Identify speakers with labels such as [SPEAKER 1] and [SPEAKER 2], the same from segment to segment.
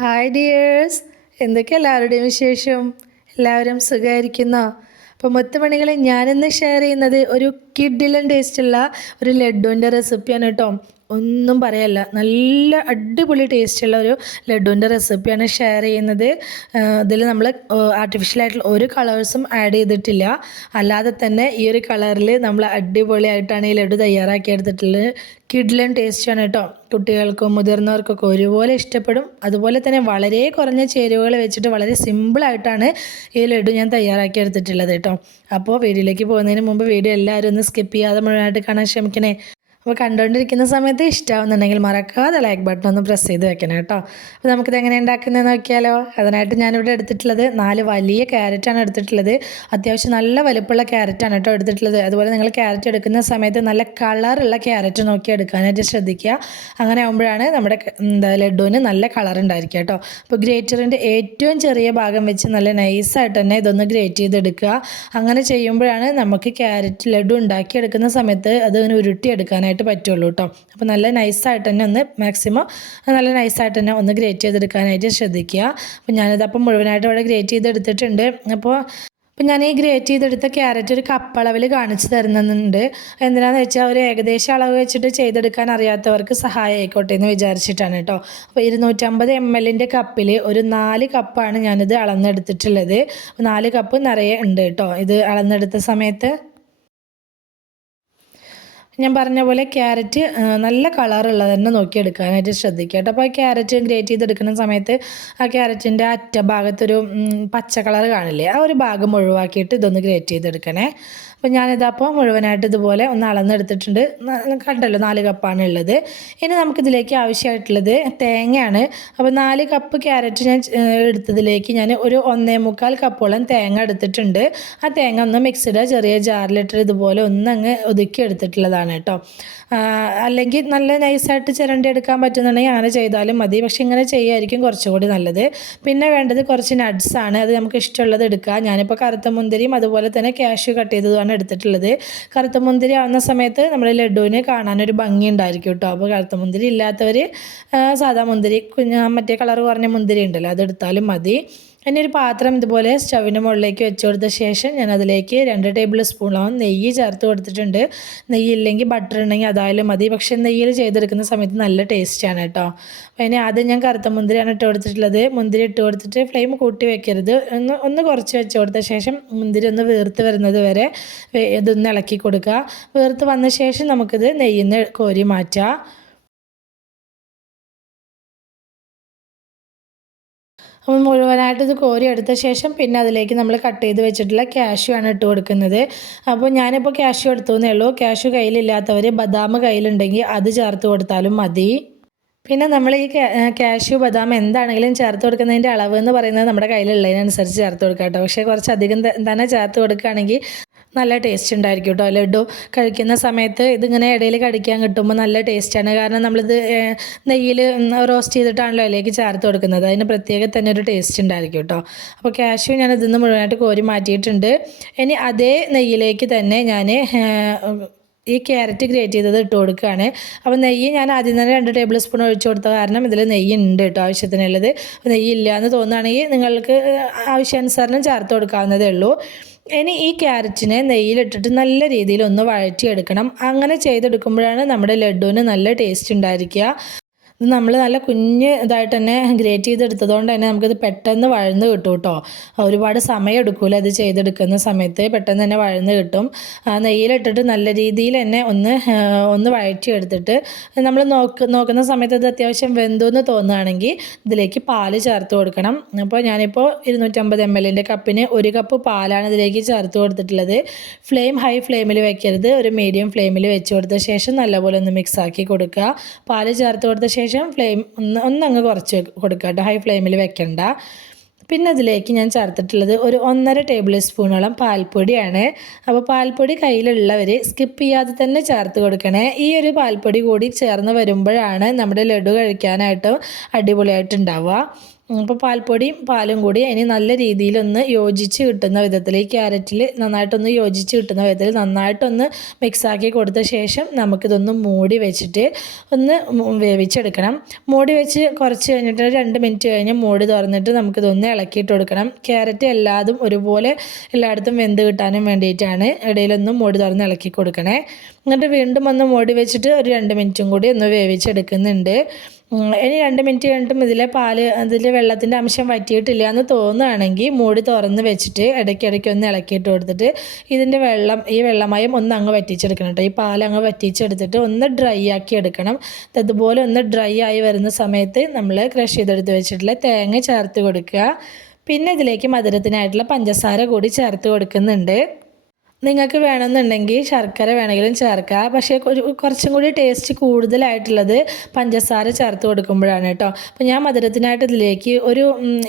[SPEAKER 1] Hi dears എന്തൊക്കെ എല്ലാവരുടെയും വിശേഷം? എല്ലാവരും സുഖമായിരിക്കുന്നോ? അപ്പോൾ മുത്തുമണികളെ ഞാനിന്ന് ഷെയർ ചെയ്യുന്നത് ഒരു കിഡിലൻ ടേസ്റ്റുള്ള ഒരു ലഡുവിന്റെ റെസിപ്പിയാണ് കേട്ടോ. ഒന്നും പറയല്ല. നല്ല അടിപൊളി ടേസ്റ്റുള്ള ഒരു ലഡുവിന്റെ റെസിപ്പിയാണ് ഷെയർ ചെയ്യുന്നത്. ഇതിൽ നമ്മൾ ആർട്ടിഫിഷ്യലായിട്ടുള്ള ഒരു കളേഴ്സും ആഡ് ചെയ്തിട്ടില്ല. അല്ലാതെ തന്നെ ഈ ഒരു കളറിൽ നമ്മൾ അടിപൊളിയായിട്ടാണ് ഈ ലഡു തയ്യാറാക്കി എടുത്തിട്ടുള്ളത്. കിഡ്ലൻ ടേസ്റ്റാണ് കേട്ടോ കുട്ടികൾക്കും മുതിർന്നവർക്കൊക്കെ ഒരുപോലെ ഇഷ്ടപ്പെടും. അതുപോലെ തന്നെ വളരെ കുറഞ്ഞ ചേരുവകൾ വെച്ചിട്ട് വളരെ സിമ്പിളായിട്ടാണ് ഈ ലഡു ഞാൻ തയ്യാറാക്കി എടുത്തിട്ടുള്ളത് കേട്ടോ അപ്പോൾ വീഡിയോയിലേക്ക് പോകുന്നതിന് മുമ്പ് വീഡിയോ എല്ലാവരും ഒന്ന് സ്കിപ്പ് ചെയ്യാതെ മുഴുവനായിട്ട് കാണാൻ ശ്രമിക്കണേ. അപ്പോൾ കണ്ടുകൊണ്ടിരിക്കുന്ന സമയത്ത് ഇഷ്ടമാവുന്നുണ്ടെങ്കിൽ മറക്കാതെ ലൈക്ക് ബട്ടൺ ഒന്ന് പ്രസ് ചെയ്ത് വെക്കണം കേട്ടോ. അപ്പോൾ നമുക്കിത് എങ്ങനെ ഉണ്ടാക്കുന്നത് നോക്കിയാലോ? അതിനായിട്ട് ഞാനിവിടെ എടുത്തിട്ടുള്ളത് നാല് വലിയ ക്യാരറ്റാണ് എടുത്തിട്ടുള്ളത്. അത്യാവശ്യം നല്ല വലുപ്പമുള്ള ക്യാരറ്റാണ് കേട്ടോ എടുത്തിട്ടുള്ളത്. അതുപോലെ നിങ്ങൾ ക്യാരറ്റ് എടുക്കുന്ന സമയത്ത് നല്ല കളറുള്ള ക്യാരറ്റ് നോക്കി എടുക്കാനായിട്ട് ശ്രദ്ധിക്കുക. അങ്ങനെ ആകുമ്പോഴാണ് നമ്മുടെ എന്താ ലഡുവിന് നല്ല കളർ ഉണ്ടായിരിക്കുക കേട്ടോ. അപ്പോൾ ഗ്രേറ്ററിന്റെ ഏറ്റവും ചെറിയ ഭാഗം വെച്ച് നല്ല നൈസായിട്ട് തന്നെ ഇതൊന്ന് ഗ്രേറ്റ് ചെയ്തെടുക്കുക. അങ്ങനെ ചെയ്യുമ്പോഴാണ് നമുക്ക് ക്യാരറ്റ് ലഡു ഉണ്ടാക്കിയെടുക്കുന്ന സമയത്ത് അതിങ്ങനെ ഉരുട്ടിയെടുക്കാനായിട്ട് ചെയ്യാനായിട്ട് പറ്റുള്ളൂ കേട്ടോ അപ്പോൾ നല്ല നൈസായിട്ട് തന്നെ ഒന്ന് മാക്സിമം നല്ല നൈസായിട്ട് തന്നെ ഒന്ന് ഗ്രേറ്റ് ചെയ്തെടുക്കാനായിട്ട് ശ്രദ്ധിക്കുക. അപ്പോൾ ഞാനിത് അപ്പം മുഴുവനായിട്ട് ഇവിടെ ഗ്രേറ്റ് ചെയ്തെടുത്തിട്ടുണ്ട്. അപ്പോൾ അപ്പം ഞാൻ ഈ ഗ്രേറ്റ് ചെയ്തെടുത്ത ക്യാരറ്റ് ഒരു കപ്പളവിൽ കാണിച്ചു തരുന്നുണ്ട്. എന്തിനാന്ന് വെച്ചാൽ ഒരു ഏകദേശം അളവ് വെച്ചിട്ട് ചെയ്തെടുക്കാൻ അറിയാത്തവർക്ക് സഹായം ആയിക്കോട്ടെ എന്ന് വിചാരിച്ചിട്ടാണ് കേട്ടോ അപ്പോൾ ഇരുന്നൂറ്റമ്പത് എം എല്ലിന്റെ കപ്പിൽ ഒരു നാല് കപ്പാണ് ഞാനിത് അളന്നെടുത്തിട്ടുള്ളത്. നാല് കപ്പ് നിറയെ ഉണ്ട് കേട്ടോ ഇത് അളന്നെടുത്ത സമയത്ത് ഞാൻ പറഞ്ഞ പോലെ ക്യാരറ്റ് നല്ല കളറുള്ളത് തന്നെ നോക്കിയെടുക്കാനായിട്ട് ശ്രദ്ധിക്കുക കേട്ടോ. അപ്പോൾ ആ ക്യാരറ്റ് ഗ്രേറ്റ് ചെയ്തെടുക്കുന്ന സമയത്ത് ആ ക്യാരറ്റിന്റെ അറ്റ ഭാഗത്തൊരു പച്ച കളർ കാണില്ലേ? ആ ഒരു ഭാഗം ഒഴിവാക്കിയിട്ട് ഇതൊന്ന് ഗ്രേറ്റ് ചെയ്തെടുക്കണേ. അപ്പോൾ ഞാനിതപ്പോൾ മുഴുവനായിട്ട് ഇതുപോലെ ഒന്ന് അളന്നെടുത്തിട്ടുണ്ട്. കണ്ടല്ലോ നാല് കപ്പാണ് ഉള്ളത്. ഇനി നമുക്കിതിലേക്ക് ആവശ്യമായിട്ടുള്ളത് തേങ്ങയാണ്. അപ്പോൾ നാല് കപ്പ് ക്യാരറ്റ് ഞാൻ എടുത്തതിലേക്ക് ഞാൻ ഒരു ഒന്നേ മുക്കാൽ കപ്പോളം തേങ്ങ എടുത്തിട്ടുണ്ട്. ആ തേങ്ങ ഒന്ന് മിക്സിയുടെ ചെറിയ ജാറിലിട്ട് ഇതുപോലെ ഒന്ന് അങ്ങ് ഒതുക്കി എടുത്തിട്ടുള്ളതാണ് കേട്ടോ. അല്ലെങ്കിൽ നല്ല നൈസായിട്ട് ചിരണ്ടി എടുക്കാൻ പറ്റുന്നുണ്ടെങ്കിൽ അങ്ങനെ ചെയ്താലും മതി. പക്ഷെ ഇങ്ങനെ ചെയ്യുമായിരിക്കും കുറച്ചുകൂടി നല്ലത്. പിന്നെ വേണ്ടത് കുറച്ച് നട്ട്സാണ്. അത് നമുക്ക് ഇഷ്ടമുള്ളത് എടുക്കാം. ഞാനിപ്പോൾ കറുത്ത മുന്തിരിയും അതുപോലെ തന്നെ ക്യാഷ് കട്ട് ചെയ്തതാണ് ആണ് എടുത്തിട്ടുള്ളത്. കറുത്ത മുന്തിരി ആവുന്ന സമയത്ത് നമ്മുടെ ലഡുവിന് കാണാനൊരു ഭംഗി ഉണ്ടായിരിക്കും കേട്ടോ അപ്പോൾ കറുത്ത മുന്തിരി ഇല്ലാത്തവർ സാധാ മുന്തിരി കുഞ്ഞ മറ്റേ കളർ കുറഞ്ഞ മുന്തിരി ഉണ്ടല്ലോ അതെടുത്താലും മതി. ഇനി ഒരു പാത്രം ഇതുപോലെ സ്റ്റവിന്റെ മുകളിലേക്ക് വെച്ച് കൊടുത്ത ശേഷം ഞാൻ അതിലേക്ക് രണ്ട് ടേബിൾ സ്പൂണോളം നെയ്യ് ചേർത്ത് കൊടുത്തിട്ടുണ്ട്. നെയ്യ് ഇല്ലെങ്കിൽ ബട്ടർ ഉണ്ടെങ്കിൽ അതായാലും മതി. പക്ഷേ നെയ്യിൽ ചെയ്തെടുക്കുന്ന സമയത്ത് നല്ല ടേസ്റ്റാണ് കേട്ടോ. അപ്പോൾ ഇനി ആദ്യം ഞാൻ കറുത്ത മുന്തിരിയാണ് ഇട്ട് കൊടുത്തിട്ടുള്ളത്. മുന്തിരി ഇട്ട് കൊടുത്തിട്ട് ഫ്ലെയിം കൂട്ടി വെക്കരുത്. ഒന്ന് ഒന്ന് കുറച്ച് വെച്ച് കൊടുത്ത ശേഷം മുന്തിരി ഒന്ന് വീർത്ത് വരുന്നത് വരെ ഇതൊന്ന് ഇളക്കി കൊടുക്കുക. വീർത്ത് വന്ന ശേഷം നമുക്കിത് നെയ്യിൽ നിന്ന് കോരി മാറ്റാം. അപ്പോൾ മുഴുവനായിട്ട് ഇത് കോരി എടുത്ത ശേഷം പിന്നെ അതിലേക്ക് നമ്മൾ കട്ട് ചെയ്ത് വെച്ചിട്ടുള്ള ക്യാഷ്യൂ ആണ് ഇട്ട് കൊടുക്കുന്നത്. അപ്പോൾ ഞാനിപ്പോൾ ക്യാഷ്യൂ എടുത്തു എന്നേ ഉള്ളൂ. ക്യാഷ്യൂ കയ്യിലില്ലാത്തവർ ബദാം കയ്യിലുണ്ടെങ്കിൽ അത് ചേർത്ത് കൊടുത്താലും മതി. പിന്നെ നമ്മൾ ഈ കാഷ്യൂ ബദാം എന്താണെങ്കിലും ചേർത്ത് കൊടുക്കുന്നതിന്റെ അളവ് എന്ന് പറയുന്നത് നമ്മുടെ കയ്യിലുള്ളതിനനുസരിച്ച് ചേർത്ത് കൊടുക്കാം കേട്ടോ. പക്ഷേ കുറച്ചധികം തന്നെ ചേർത്ത് കൊടുക്കുകയാണെങ്കിൽ നല്ല ടേസ്റ്റ് ഉണ്ടായിരിക്കും കേട്ടോ ലഡു കഴിക്കുന്ന സമയത്ത് ഇതിങ്ങനെ ഇടയിൽ കടിക്കാൻ കിട്ടുമ്പോൾ നല്ല ടേസ്റ്റാണ് കാരണം നമ്മളിത് നെയ്യിൽ റോസ്റ്റ് ചെയ്തിട്ടാണല്ലോ അതിലേക്ക് ചേർത്ത് കൊടുക്കുന്നത്. അതിന് പ്രത്യേക തന്നെ ഒരു ടേസ്റ്റ് ഉണ്ടായിരിക്കും കേട്ടോ അപ്പോൾ കാഷ്യൂ ഞാൻ ഇതിൽ മുഴുവനായിട്ട് കോരി മാറ്റിയിട്ടുണ്ട്. ഇനി അതേ നെയ്യിലേക്ക് തന്നെ ഞാൻ ഈ ക്യാരറ്റ് ഗ്രേറ്റ് ചെയ്തത് ഇട്ട് കൊടുക്കുകയാണ്. അപ്പോൾ നെയ്യ് ഞാൻ ആദ്യം തന്നെ രണ്ട് ടേബിൾ സ്പൂൺ ഒഴിച്ചു കൊടുത്ത കാരണം ഇതിൽ നെയ്യ് ഉണ്ട് കേട്ടോ ആവശ്യത്തിനുള്ളത്. നെയ്യ് ഇല്ല എന്ന് തോന്നുകയാണെങ്കിൽ നിങ്ങൾക്ക് ആവശ്യാനുസരണം ചേർത്ത് കൊടുക്കാവുന്നതേ ഉള്ളൂ. ഇനി ഈ ക്യാരറ്റിനെ നെയ്യിലിട്ടിട്ട് നല്ല രീതിയിൽ ഒന്ന് വഴറ്റിയെടുക്കണം. അങ്ങനെ ചെയ്തെടുക്കുമ്പോഴാണ് നമ്മുടെ ലഡുവിന് നല്ല ടേസ്റ്റ് ഉണ്ടായിരിക്കുക. ഇത് നമ്മൾ നല്ല കുഞ്ഞ് ഇതായിട്ട് തന്നെ ഗ്രേറ്റ് ചെയ്തെടുത്തതുകൊണ്ട് തന്നെ നമുക്കിത് പെട്ടെന്ന് വഴന്ന് കിട്ടും കേട്ടോ ഒരുപാട് സമയം എടുക്കില്ല ഇത് ചെയ്തെടുക്കുന്ന സമയത്ത്. പെട്ടെന്ന് തന്നെ വഴന്ന് കിട്ടും. നെയ്യിലിട്ടിട്ട് നല്ല രീതിയിൽ തന്നെ ഒന്ന് ഒന്ന് വഴറ്റിയെടുത്തിട്ട് നമ്മൾ നോക്ക് നോക്കുന്ന സമയത്ത് ഇത് അത്യാവശ്യം വെന്തു എന്ന് തോന്നുകയാണെങ്കിൽ ഇതിലേക്ക് പാൽ ചേർത്ത് കൊടുക്കണം. അപ്പോൾ ഞാനിപ്പോൾ ഇരുന്നൂറ്റമ്പത് എം എല്ലിന്റെ കപ്പിന് ഒരു കപ്പ് പാലാണ് ഇതിലേക്ക് ചേർത്ത് കൊടുത്തിട്ടുള്ളത്. ഫ്ലെയിം ഹൈ ഫ്ലെയിമിൽ വെക്കരുത്. ഒരു മീഡിയം ഫ്ലെയിമിൽ വെച്ച് കൊടുത്ത ശേഷം നല്ലപോലെ ഒന്ന് മിക്സ് ആക്കി കൊടുക്കുക. പാൽ ചേർത്ത് കൊടുത്ത ശേഷം ശേഷം ഫ്ലെയിം ഒന്ന് ഒന്നങ്ങ് കുറച്ച് കൊടുക്കുക കേട്ടോ. ഹൈ ഫ്ലെയിമിൽ വെക്കണ്ട. പിന്നെ അതിലേക്ക് ഞാൻ ചേർത്തിട്ടുള്ളത് ഒരു ഒന്നര ടേബിൾ സ്പൂണോളം പാൽപ്പൊടിയാണ്. അപ്പോൾ പാൽപ്പൊടി കയ്യിലുള്ളവർ സ്കിപ്പ് ചെയ്യാതെ തന്നെ ചേർത്ത് കൊടുക്കണേ. ഈ ഒരു പാൽപ്പൊടി കൂടി ചേർന്ന് വരുമ്പോഴാണ് നമ്മുടെ ലഡു കഴിക്കാനായിട്ടും അടിപൊളിയായിട്ടുണ്ടാവുക അപ്പോൾ പാൽപ്പൊടിയും പാലും കൂടി അതിന് നല്ല രീതിയിലൊന്ന് യോജിച്ച് കിട്ടുന്ന വിധത്തിൽ ഈ ക്യാരറ്റിൽ നന്നായിട്ടൊന്ന് യോജിച്ച് കിട്ടുന്ന വിധത്തിൽ നന്നായിട്ടൊന്ന് മിക്സാക്കി കൊടുത്ത ശേഷം നമുക്കിതൊന്ന് മൂടി വെച്ചിട്ട് ഒന്ന് വേവിച്ചെടുക്കണം. മൂടി വെച്ച് കുറച്ച് കഴിഞ്ഞിട്ട് രണ്ട് മിനിറ്റ് കഴിഞ്ഞ് മൂടി തുറന്നിട്ട് നമുക്കിതൊന്ന് ഇളക്കിയിട്ട് കൊടുക്കണം. ക്യാരറ്റ് എല്ലാതും ഒരുപോലെ എല്ലായിടത്തും വെന്ത് കിട്ടാനും വേണ്ടിയിട്ടാണ് ഇടയിലൊന്നും മൂടി തുറന്ന് ഇളക്കി കൊടുക്കണേ. എന്നിട്ട് വീണ്ടും ഒന്ന് മൂടി വെച്ചിട്ട് ഒരു രണ്ട് മിനിറ്റും കൂടി ഒന്ന് വേവിച്ചെടുക്കുന്നുണ്ട്. ഇനി രണ്ട് മിനിറ്റ് കഴിഞ്ഞിട്ടും ഇതിലെ പാൽ അതിലെ വെള്ളത്തിന്റെ അംശം വറ്റിയിട്ടില്ല എന്ന് തോന്നുകയാണെങ്കിൽ മൂടി തുറന്ന് വെച്ചിട്ട് ഇടയ്ക്കിടയ്ക്ക് ഒന്ന് ഇളക്കിയിട്ട് കൊടുത്തിട്ട് ഇതിന്റെ വെള്ളം ഈ വെള്ളമയം ഒന്ന് അങ്ങ് വറ്റിച്ചെടുക്കണം കേട്ടോ. ഈ പാൽ അങ്ങ് വറ്റിച്ചെടുത്തിട്ട് ഒന്ന് ഡ്രൈ ആക്കി എടുക്കണം. അതുപോലെ ഒന്ന് ഡ്രൈ ആയി വരുന്ന സമയത്ത് നമ്മൾ ക്രഷ് ചെയ്തെടുത്ത് വെച്ചിട്ടുള്ള തേങ്ങ ചേർത്ത് കൊടുക്കുക. പിന്നെ ഇതിലേക്ക് മധുരത്തിനായിട്ടുള്ള പഞ്ചസാര കൂടി ചേർത്ത് കൊടുക്കുന്നുണ്ട്. നിങ്ങൾക്ക് വേണമെന്നുണ്ടെങ്കിൽ ശർക്കര വേണമെങ്കിലും ചേർക്കാം. പക്ഷേ കുറച്ചും കൂടി ടേസ്റ്റ് കൂടുതലായിട്ടുള്ളത് പഞ്ചസാര ചേർത്ത് കൊടുക്കുമ്പോഴാണ് കേട്ടോ. അപ്പോൾ ഞാൻ മധുരത്തിനായിട്ട് ഇതിലേക്ക് ഒരു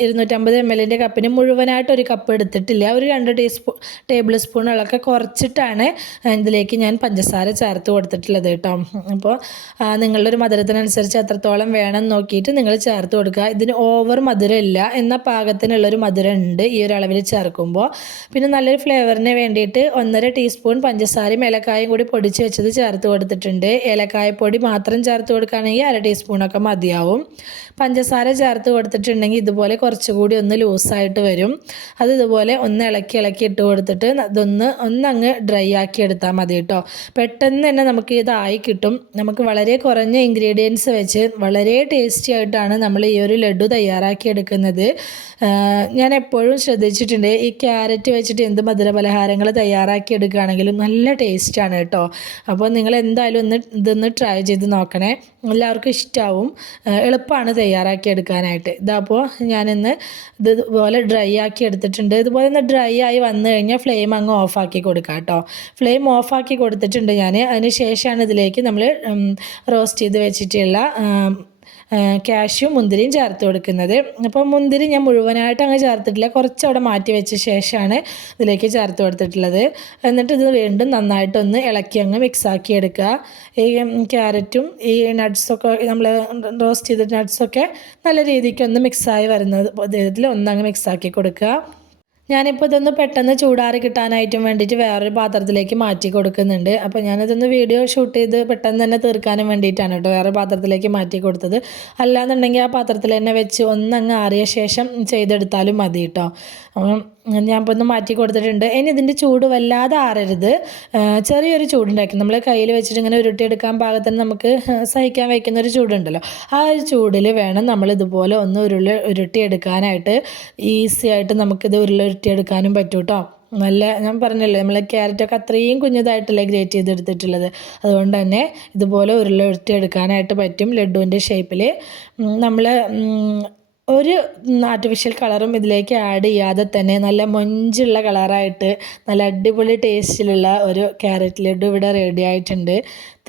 [SPEAKER 1] ഇരുന്നൂറ്റമ്പത് എം എല്ലിന്റെ കപ്പിന് മുഴുവനായിട്ട് ഒരു കപ്പ് എടുത്തിട്ടില്ല. ഒരു രണ്ട് ടീസ്പൂ ടേബിൾ സ്പൂണുകളൊക്കെ കുറച്ചിട്ടാണ് ഇതിലേക്ക് ഞാൻ പഞ്ചസാര ചേർത്ത് കൊടുത്തിട്ടുള്ളത് കേട്ടോ. അപ്പോൾ നിങ്ങളുടെ ഒരു മധുരത്തിനനുസരിച്ച് എത്രത്തോളം വേണം നോക്കിയിട്ട് നിങ്ങൾ ചേർത്ത് കൊടുക്കുക. ഇതിന് ഓവർ മധുരം ഇല്ല എന്ന പാകത്തിനുള്ളൊരു മധുരം ഉണ്ട് ഈ ഒരു അളവിൽ ചേർക്കുമ്പോൾ. പിന്നെ നല്ലൊരു ഫ്ലേവറിന് വേണ്ടിയിട്ട് ഒന്നര ടീസ്പൂൺ പഞ്ചസാരയും ഏലക്കായും കൂടി പൊടിച്ച് വെച്ചത് ചേർത്ത് കൊടുത്തിട്ടുണ്ട്. ഏലക്കായപ്പൊടി മാത്രം ചേർത്ത് കൊടുക്കുകയാണെങ്കിൽ അര ടീസ്പൂണൊക്കെ മതിയാവും. പഞ്ചസാര ചേർത്ത് കൊടുത്തിട്ടുണ്ടെങ്കിൽ ഇതുപോലെ കുറച്ചുകൂടി ഒന്ന് ലൂസായിട്ട് വരും. അത് ഇതുപോലെ ഒന്ന് ഇളക്കി ഇളക്കി ഇട്ട് കൊടുത്തിട്ട് അതൊന്ന് ഒന്നങ്ങ് ഡ്രൈ ആക്കി എടുത്താൽ മതി കേട്ടോ. പെട്ടെന്ന് തന്നെ നമുക്ക് ഇതായി കിട്ടും. നമുക്ക് വളരെ കുറഞ്ഞ ഇൻഗ്രീഡിയൻസ് വെച്ച് വളരെ ടേസ്റ്റി ആയിട്ടാണ് നമ്മൾ ഈ ഒരു ലഡു തയ്യാറാക്കി എടുക്കുന്നത്. ഞാൻ എപ്പോഴും ശ്രദ്ധിച്ചിട്ടുണ്ട് ഈ ക്യാരറ്റ് വെച്ചിട്ട് എന്ത് മധുര പലഹാരങ്ങൾ തയ്യാറാക്കി എടുക്കുകയാണെങ്കിലും നല്ല ടേസ്റ്റാണ് കേട്ടോ. അപ്പോൾ നിങ്ങൾ എന്തായാലും ഒന്ന് ഇതൊന്ന് ട്രൈ ചെയ്ത് നോക്കണേ. എല്ലാവർക്കും ഇഷ്ടമാവും എളുപ്പമാണ് തയ്യാറാക്കി എടുക്കാനായിട്ട്. ഇതപ്പോൾ ഞാനിന്ന് ഇതുപോലെ ഡ്രൈ ആക്കി എടുത്തിട്ടുണ്ട്. ഇതുപോലെ ഒന്ന് ഡ്രൈ ആയി വന്നു കഴിഞ്ഞാൽ ഫ്ലെയിം അങ്ങ് ഓഫാക്കി കൊടുക്കാം കേട്ടോ. ഫ്ലെയിം ഓഫാക്കി കൊടുത്തിട്ടുണ്ട് ഞാൻ അതിന് ശേഷമാണ് ഇതിലേക്ക് നമ്മൾ റോസ്റ്റ് ചെയ്ത് വെച്ചിട്ടുള്ള ക്യാഷും മുന്തിരിയും ചേർത്ത് കൊടുക്കുന്നത്. അപ്പോൾ മുന്തിരി ഞാൻ മുഴുവനായിട്ട് അങ്ങ് ചേർത്തിട്ടില്ല. കുറച്ച് അവിടെ മാറ്റി വെച്ച ശേഷമാണ് ഇതിലേക്ക് ചേർത്ത് കൊടുത്തിട്ടുള്ളത്. എന്നിട്ട് ഇത് വീണ്ടും നന്നായിട്ടൊന്ന് ഇളക്കി അങ്ങ് മിക്സാക്കി എടുക്കുക. ഈ ക്യാരറ്റും ഈ നട്ട്സൊക്കെ നമ്മൾ റോസ്റ്റ് ചെയ്ത നട്ട്സൊക്കെ നല്ല രീതിക്ക് ഒന്ന് മിക്സായി വരുന്നത് ഇതിൽ ഒന്നങ്ങ് മിക്സാക്കി കൊടുക്കുക. ഞാനിപ്പോൾ ഇതൊന്ന് പെട്ടെന്ന് ചൂടാറി കിട്ടാനായിട്ടും വേണ്ടിയിട്ട് വേറൊരു പാത്രത്തിലേക്ക് മാറ്റി കൊടുക്കുന്നുണ്ട്. അപ്പോൾ ഞാനിതൊന്ന് വീഡിയോ ഷൂട്ട് ചെയ്ത് പെട്ടെന്ന് തന്നെ തീർക്കാനും വേണ്ടിയിട്ടാണ് കേട്ടോ വേറെ പാത്രത്തിലേക്ക് മാറ്റി കൊടുത്തത്. അല്ലാന്നുണ്ടെങ്കിൽ ആ പാത്രത്തിൽ തന്നെ വെച്ച് ഒന്നങ്ങ് ആറിയ ശേഷം ചെയ്തെടുത്താലും മതി കേട്ടോ. ഞാൻ ഇപ്പോൾ ഒന്ന് മാറ്റി കൊടുത്തിട്ടുണ്ട്. ഇനി ഇതിന്റെ ചൂട് വല്ലാതെ ആറരുത്. ചെറിയൊരു ചൂടുണ്ടാക്കി നമ്മൾ കയ്യിൽ വെച്ചിട്ട് ഇങ്ങനെ ഉരുട്ടിയെടുക്കാൻ പാകത്തിന് നമുക്ക് സഹിക്കാൻ വയ്ക്കുന്ന ഒരു ചൂടുണ്ടല്ലോ. ആ ഒരു ചൂടിൽ വേണം നമ്മൾ ഇതുപോലെ ഒന്ന് ഉരുളി ഉരുട്ടിയെടുക്കാനായിട്ട് ഈസി ആയിട്ട് നമുക്കിത് ഉരുളി ഉരുട്ടിയെടുക്കാനും പറ്റും കേട്ടോ നല്ല ഞാൻ പറഞ്ഞല്ലോ നമ്മൾ ക്യാരറ്റൊക്കെ അത്രയും കുഞ്ഞതായിട്ടല്ലേ ഗ്രേറ്റ് ചെയ്തെടുത്തിട്ടുള്ളത്. അതുകൊണ്ട് തന്നെ ഇതുപോലെ ഉരുള ഉരുട്ടിയെടുക്കാനായിട്ട് പറ്റും ലഡുവിന്റെ ഷേപ്പിൽ നമ്മൾ ഒരു ആർട്ടിഫിഷ്യൽ കളറും ഇതിലേക്ക് ആഡ് ചെയ്യാതെ തന്നെ നല്ല മൊഞ്ചുള്ള കളറായിട്ട് നല്ല അടിപൊളി ടേസ്റ്റിലുള്ള ഒരു ക്യാരറ്റ് ലഡു ഇവിടെ റെഡി ആയിട്ടുണ്ട്.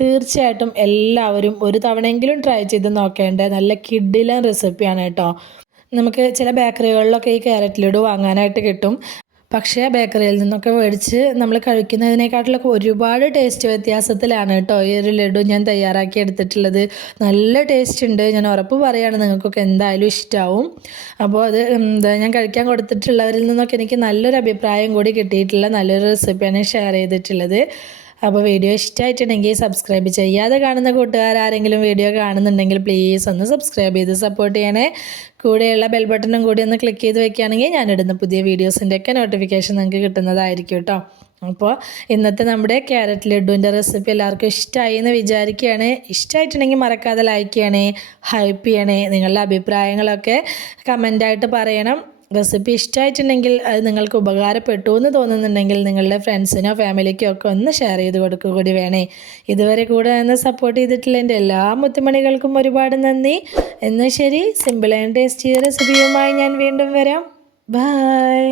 [SPEAKER 1] തീർച്ചയായിട്ടും എല്ലാവരും ഒരു തവണയെങ്കിലും ട്രൈ ചെയ്ത് നോക്കേണ്ട നല്ല കിഡിലൻ റെസിപ്പിയാണ് കേട്ടോ. നമുക്ക് ചില ബേക്കറികളിലൊക്കെ ഈ ക്യാരറ്റ് ലഡു വാങ്ങാനായിട്ട് കിട്ടും. പക്ഷേ ബേക്കറിയിൽ നിന്നൊക്കെ മേടിച്ച് നമ്മൾ കഴിക്കുന്നതിനേക്കാട്ടിലൊക്കെ ഒരുപാട് ടേസ്റ്റ് വ്യത്യാസത്തിലാണ് കേട്ടോ. ഈ ഒരു ലഡു ഞാൻ തയ്യാറാക്കി എടുത്തിട്ടുള്ളത്. നല്ല ടേസ്റ്റ് ഉണ്ട്. ഞാൻ ഉറപ്പ് പറയുകയാണ് നിങ്ങൾക്കൊക്കെ എന്തായാലും ഇഷ്ടമാവും അപ്പോൾ അത് എന്താ ഞാൻ കഴിക്കാൻ കൊടുത്തിട്ടുള്ളവരിൽ നിന്നൊക്കെ എനിക്ക് നല്ലൊരു അഭിപ്രായം കൂടി കിട്ടിയിട്ടുള്ള നല്ലൊരു റെസിപ്പിയാണ് ഷെയർ ചെയ്തിട്ടുള്ളത്. അപ്പോൾ വീഡിയോ ഇഷ്ടമായിട്ടുണ്ടെങ്കിൽ സബ്സ്ക്രൈബ് ചെയ്യാതെ കാണുന്ന കൂട്ടുകാർ ആരെങ്കിലും വീഡിയോ കാണുന്നുണ്ടെങ്കിൽ പ്ലീസ് ഒന്ന് സബ്സ്ക്രൈബ് ചെയ്ത് സപ്പോർട്ട് ചെയ്യണേ. കൂടെയുള്ള ബെൽ ബട്ടണും കൂടി ഒന്ന് ക്ലിക്ക് ചെയ്ത് വെക്കുകയാണെങ്കിൽ ഞാനിടുന്ന പുതിയ വീഡിയോസിന്റെ ഒക്കെ നോട്ടിഫിക്കേഷൻ നിങ്ങൾക്ക് കിട്ടുന്നതായിരിക്കും കേട്ടോ അപ്പോൾ ഇന്നത്തെ നമ്മുടെ ക്യാരറ്റ് ലഡുവിന്റെ റെസിപ്പി എല്ലാവർക്കും ഇഷ്ടമായി എന്ന് വിചാരിക്കുകയാണ്. ഇഷ്ടമായിട്ടുണ്ടെങ്കിൽ മറക്കാതെ ലൈക്ക് ചെയ്യണേ ഹൈപ്പ് ചെയ്യണേ നിങ്ങളുടെ അഭിപ്രായങ്ങളൊക്കെ കമന്റായിട്ട് പറയണം. റെസിപ്പി ഇഷ്ടമായിട്ടുണ്ടെങ്കിൽ അത് നിങ്ങൾക്ക് ഉപകാരപ്പെട്ടു എന്ന് തോന്നുന്നുണ്ടെങ്കിൽ നിങ്ങളുടെ ഫ്രണ്ട്സിനോ ഫാമിലിക്കോ ഒക്കെ ഒന്ന് ഷെയർ ചെയ്ത് കൊടുക്കുക കൂടി വേണേ. ഇതുവരെ കൂടെ നിന്ന് സപ്പോർട്ട് ചെയ്തിട്ടുള്ള എന്റെ എല്ലാ മുത്തുമണികൾക്കും ഒരുപാട് നന്ദി. എന്നാൽ ശരി സിമ്പിൾ ആൻഡ് ടേസ്റ്റി റെസിപ്പിയുമായി ഞാൻ വീണ്ടും വരാം. ബായ്